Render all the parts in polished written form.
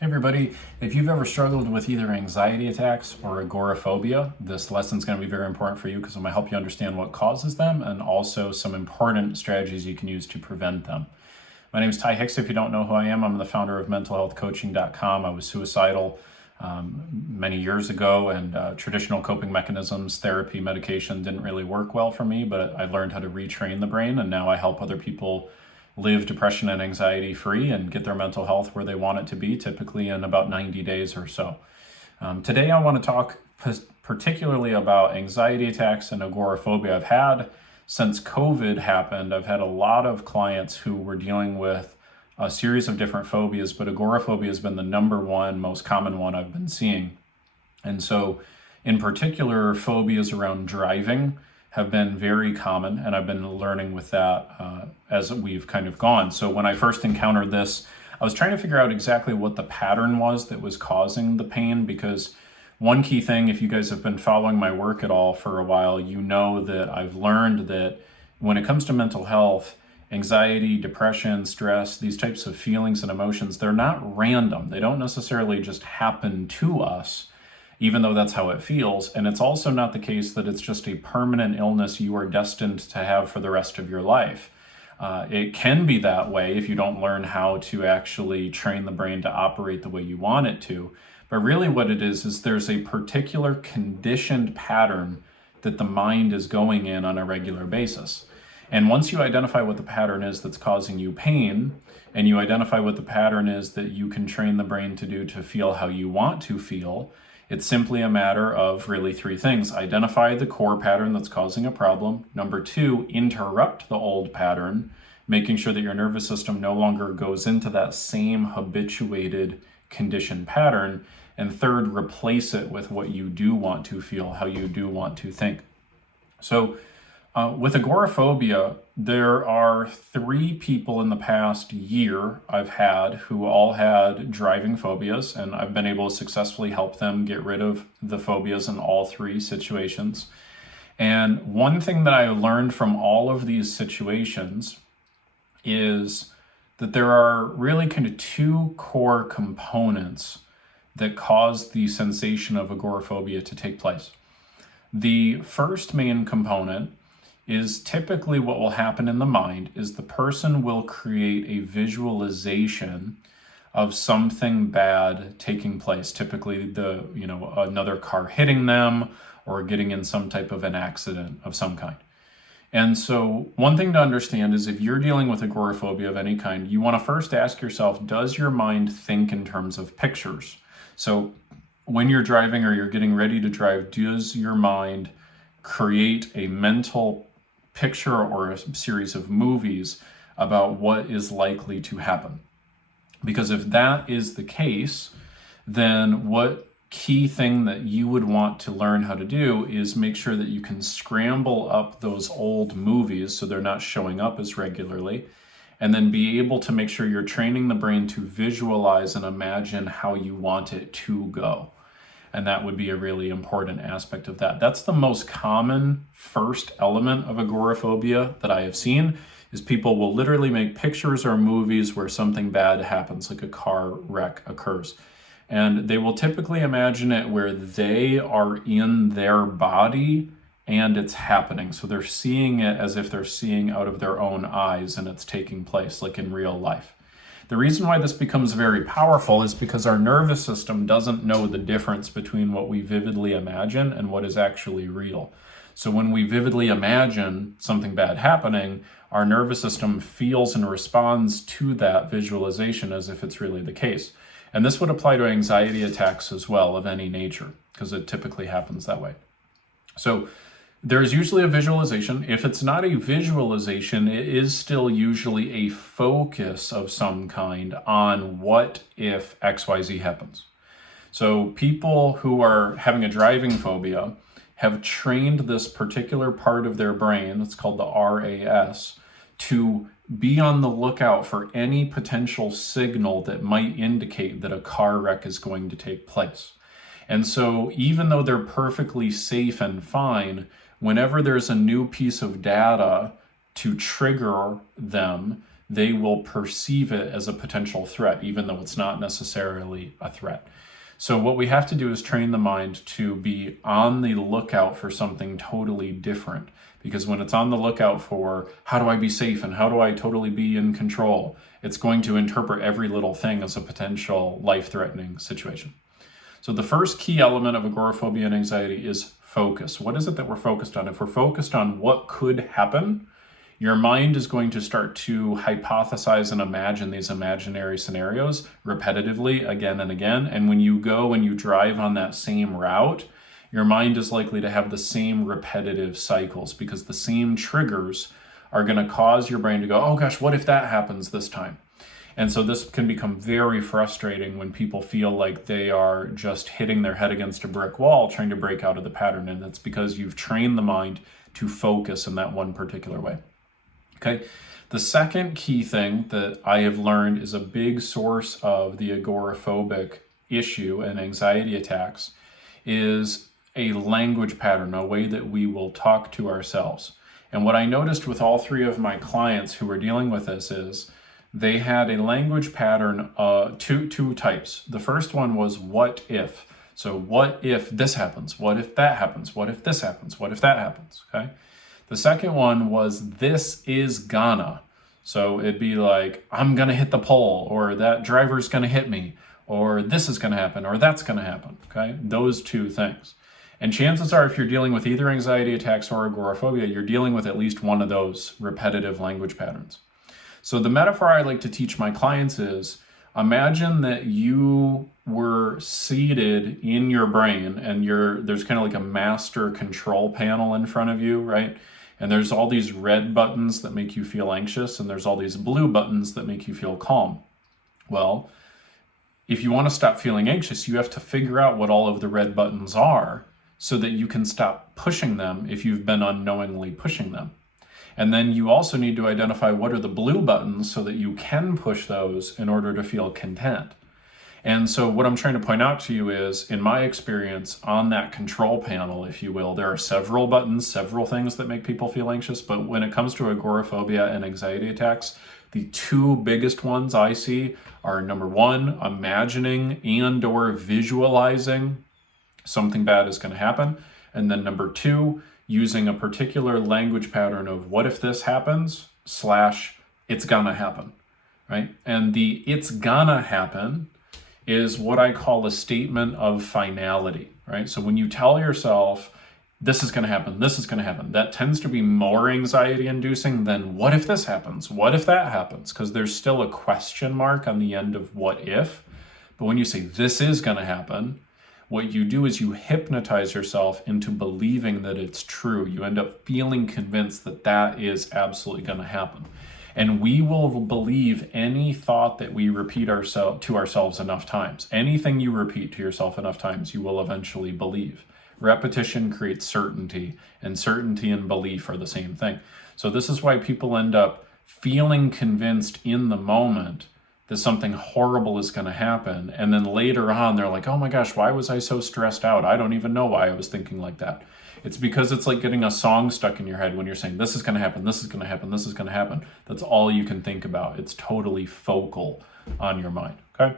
Hey everybody, if you've ever struggled with either anxiety attacks or agoraphobia, this lesson is going to be very important for you because I'm going to help you understand what causes them and also some important strategies you can use to prevent them. My name is Hicks. If you don't know who I am, I'm the founder of mentalhealthcoaching.com. I was suicidal many years ago, and traditional coping mechanisms, therapy, medication didn't really work well for me, but I learned how to retrain the brain, and now I help other people live depression and anxiety free and get their mental health where they want it to be, typically in about 90 days or so. Today I want to talk particularly about anxiety attacks and agoraphobia. I've had, since COVID happened, I've had a lot of clients who were dealing with a series of different phobias, but agoraphobia has been the number one most common one I've been seeing. And so in particular, phobias around driving have been very common, and I've been learning with that as we've kind of gone. So when I first encountered this, I was trying to figure out exactly what the pattern was that was causing the pain, because one key thing, if you guys have been following my work at all for a while, you know that I've learned that when it comes to mental health, anxiety, depression, stress, these types of feelings and emotions, they're not random. They don't necessarily just happen to us, even though that's how it feels. And it's also not the case that it's just a permanent illness you are destined to have for the rest of your life. It can be that way if you don't learn how to actually train the brain to operate the way you want it to. But really what it is there's a particular conditioned pattern that the mind is going in on a regular basis. And once you identify what the pattern is that's causing you pain, and you identify what the pattern is that you can train the brain to do to feel how you want to feel, it's simply a matter of really three things. Identify the core pattern that's causing a problem. Number two, interrupt the old pattern, making sure that your nervous system no longer goes into that same habituated conditioned pattern. And third, replace it with what you do want to feel, how you do want to think. So with agoraphobia, there are 3 people in the past year I've had who all had driving phobias, and I've been able to successfully help them get rid of the phobias in all 3 situations. And one thing that I learned from all of these situations is that there are really kind of 2 core components that cause the sensation of agoraphobia to take place. The first main component is typically what will happen in the mind is the person will create a visualization of something bad taking place, typically another car hitting them or getting in some type of an accident of some kind. And so one thing to understand is if you're dealing with agoraphobia of any kind, you want to first ask yourself, does your mind think in terms of pictures? So when you're driving or you're getting ready to drive, does your mind create a mental picture or a series of movies about what is likely to happen? Because if that is the case, then what key thing that you would want to learn how to do is make sure that you can scramble up those old movies so they're not showing up as regularly, and then be able to make sure you're training the brain to visualize and imagine how you want it to go. And that would be a really important aspect of that. That's the most common first element of agoraphobia that I have seen, is people will literally make pictures or movies where something bad happens, like a car wreck occurs. And they will typically imagine it where they are in their body and it's happening. So they're seeing it as if they're seeing out of their own eyes and it's taking place like in real life. The reason why this becomes very powerful is because our nervous system doesn't know the difference between what we vividly imagine and what is actually real. So when we vividly imagine something bad happening, our nervous system feels and responds to that visualization as if it's really the case. And this would apply to anxiety attacks as well of any nature, because it typically happens that way. So there's usually a visualization. If it's not a visualization, it is still usually a focus of some kind on what if XYZ happens. So people who are having a driving phobia have trained this particular part of their brain, it's called the RAS, to be on the lookout for any potential signal that might indicate that a car wreck is going to take place. And so even though they're perfectly safe and fine, whenever there's a new piece of data to trigger them, they will perceive it as a potential threat, even though it's not necessarily a threat. So what we have to do is train the mind to be on the lookout for something totally different. Because when it's on the lookout for how do I be safe and how do I totally be in control, it's going to interpret every little thing as a potential life-threatening situation. So the first key element of agoraphobia and anxiety is focus. What is it that we're focused on? If we're focused on what could happen, your mind is going to start to hypothesize and imagine these imaginary scenarios repetitively again and again. And when you go and you drive on that same route, your mind is likely to have the same repetitive cycles because the same triggers are going to cause your brain to go, oh gosh, what if that happens this time? And so this can become very frustrating when people feel like they are just hitting their head against a brick wall trying to break out of the pattern. And that's because you've trained the mind to focus in that one particular way. Okay. The second key thing that I have learned is a big source of the agoraphobic issue and anxiety attacks is a language pattern, a way that we will talk to ourselves. And what I noticed with all three of my clients who were dealing with this is they had a language pattern, two types. The first one was what if. So what if this happens? What if that happens? What if this happens? What if that happens? Okay. The second one was this is gonna. So it'd be like, I'm gonna hit the pole, or that driver's gonna hit me, or this is gonna happen, or that's gonna happen. Okay. Those two things. And chances are, if you're dealing with either anxiety attacks or agoraphobia, you're dealing with at least one of those repetitive language patterns. So the metaphor I like to teach my clients is, imagine that you were seated in your brain and there's kind of like a master control panel in front of you, right? And there's all these red buttons that make you feel anxious, and there's all these blue buttons that make you feel calm. Well, if you want to stop feeling anxious, you have to figure out what all of the red buttons are so that you can stop pushing them if you've been unknowingly pushing them. And then you also need to identify what are the blue buttons so that you can push those in order to feel content. And so what I'm trying to point out to you is, in my experience, on that control panel, if you will, there are several buttons, several things that make people feel anxious. But when it comes to agoraphobia and anxiety attacks, the two biggest ones I see are, number one, imagining and or visualizing something bad is going to happen. And then number two, using a particular language pattern of what if this happens / it's gonna happen, right? And the it's gonna happen is what I call a statement of finality, right? So when you tell yourself, this is gonna happen, this is gonna happen, that tends to be more anxiety inducing than what if this happens, what if that happens? Because there's still a question mark on the end of what if. But when you say this is gonna happen, what you do is you hypnotize yourself into believing that it's true. You end up feeling convinced that that is absolutely going to happen. And we will believe any thought that we repeat to ourselves enough times. Anything you repeat to yourself enough times, you will eventually believe. Repetition creates certainty, and certainty and belief are the same thing. So this is why people end up feeling convinced in the moment that something horrible is going to happen. And then later on, they're like, oh my gosh, why was I so stressed out? I don't even know why I was thinking like that. It's because it's like getting a song stuck in your head when you're saying, this is going to happen, this is going to happen, this is going to happen. That's all you can think about. It's totally focal on your mind, okay?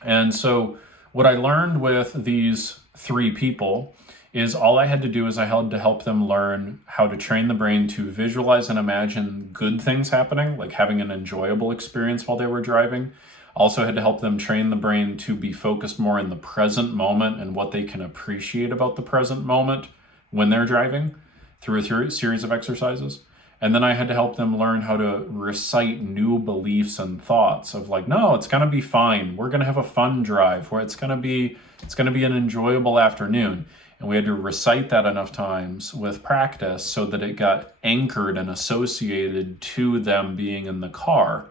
And so what I learned with these three people is all I had to do is I had to help them learn how to train the brain to visualize and imagine good things happening, like having an enjoyable experience while they were driving. Also had to help them train the brain to be focused more in the present moment and what they can appreciate about the present moment when they're driving through a series of exercises. And then I had to help them learn how to recite new beliefs and thoughts of like, no, it's going to be fine. We're going to have a fun drive where it's going to be an enjoyable afternoon. And we had to recite that enough times with practice so that it got anchored and associated to them being in the car.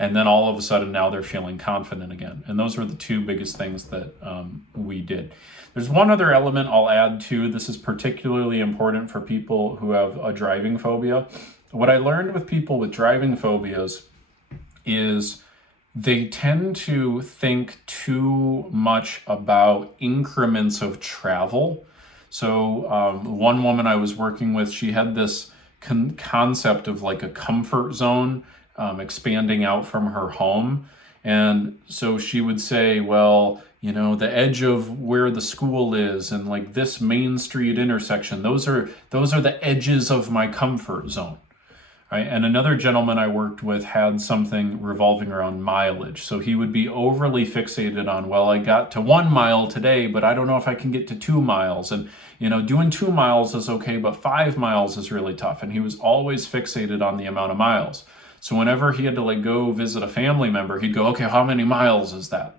And then all of a sudden now they're feeling confident again. And those were the two biggest things that we did. There's one other element I'll add too. This is particularly important for people who have a driving phobia. What I learned with people with driving phobias is they tend to think too much about increments of travel. So one woman I was working with, she had this concept of like a comfort zone expanding out from her home. And so she would say, well, the edge of where the school is and like this Main Street intersection, those are the edges of my comfort zone. Right? And another gentleman I worked with had something revolving around mileage. So he would be overly fixated on, well, I got to 1 mile today, but I don't know if I can get to 2 miles. And, doing 2 miles is okay, but 5 miles is really tough. And he was always fixated on the amount of miles. So whenever he had to go visit a family member, he'd go, okay, how many miles is that?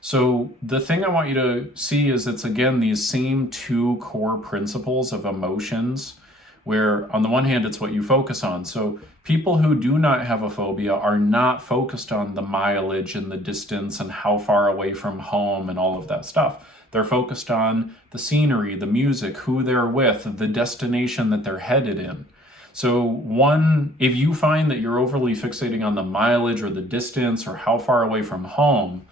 So the thing I want you to see is it's, again, these same 2 core principles of emotions, where on the one hand, it's what you focus on. So people who do not have a phobia are not focused on the mileage and the distance and how far away from home and all of that stuff. They're focused on the scenery, the music, who they're with, the destination that they're headed in. So if you find that you're overly fixating on the mileage or the distance or how far away from home,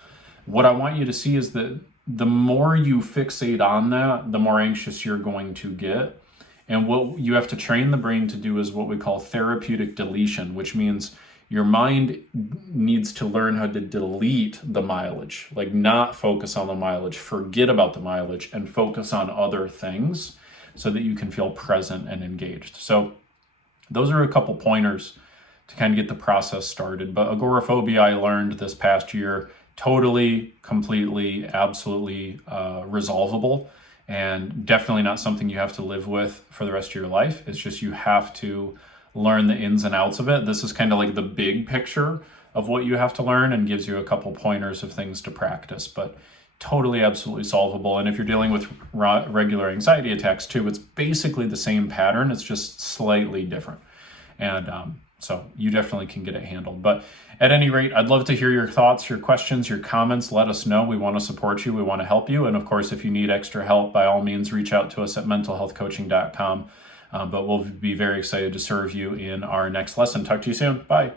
what I want you to see is that the more you fixate on that, the more anxious you're going to get. And what you have to train the brain to do is what we call therapeutic deletion, which means your mind needs to learn how to delete the mileage, like not focus on the mileage, forget about the mileage, and focus on other things so that you can feel present and engaged. So those are a couple pointers to kind of get the process started. But agoraphobia, I learned this past year, totally, completely, absolutely resolvable. And definitely not something you have to live with for the rest of your life. It's just you have to learn the ins and outs of it. This is kind of like the big picture of what you have to learn and gives you a couple pointers of things to practice, but totally, absolutely solvable. And if you're dealing with regular anxiety attacks too, it's basically the same pattern. It's just slightly different. And so you definitely can get it handled. But at any rate, I'd love to hear your thoughts, your questions, your comments. Let us know. We want to support you. We want to help you. And of course, if you need extra help, by all means, reach out to us at mentalhealthcoaching.com. But we'll be very excited to serve you in our next lesson. Talk to you soon. Bye.